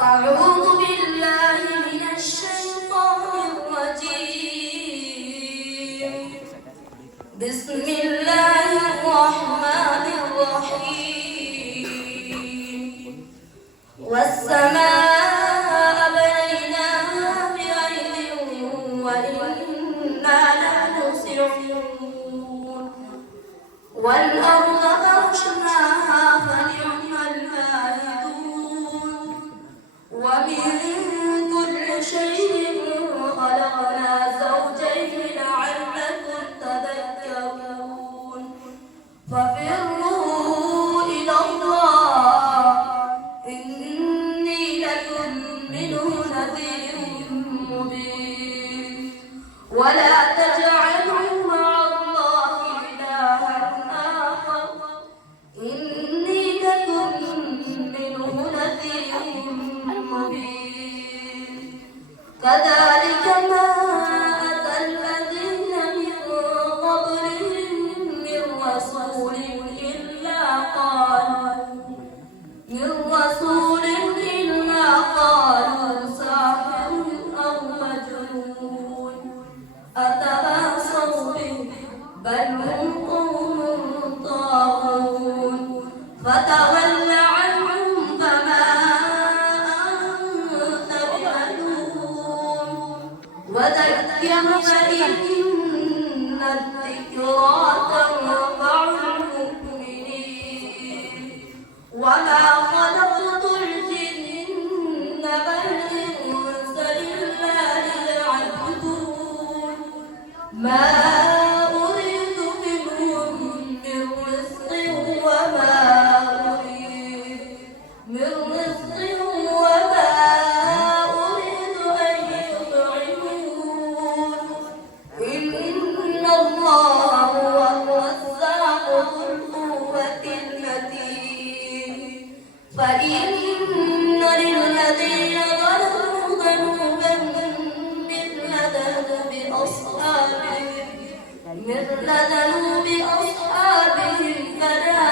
أعوذ بالله من الشيطان الرجيم. بسم الله الرحمن الرحيم. والسماء بنيناها بعيد وإنا لموسعون. والأرض فرشناها فنعم الماهدون. ومن كل شيء خلقنا زوجين لعلكم تذكرون. ففروا إلى الله إني لكم منه نذير مبين. ولا تجعلوا مع الله إلها آخر إني لكم منه نذير مبين. كذلك ما أتى الذين من قبلهم من رسول إلا قالوا ساحر أو مجنون أتواصوا به بل هم قوم طاغون. فتول عنهم فما أنت بملوم وذكر فإن الذكرى تنفع المؤمنين. وما خلقت الجن والإنس إلا ليعبدون. ما أريد منهم من رزق وما أريد أن يطعمون. إن الله هو الرزاق ذو القوة المتين. فإن للذين ظلموا ذنوبا مثل ذنوب أصحابهم فلا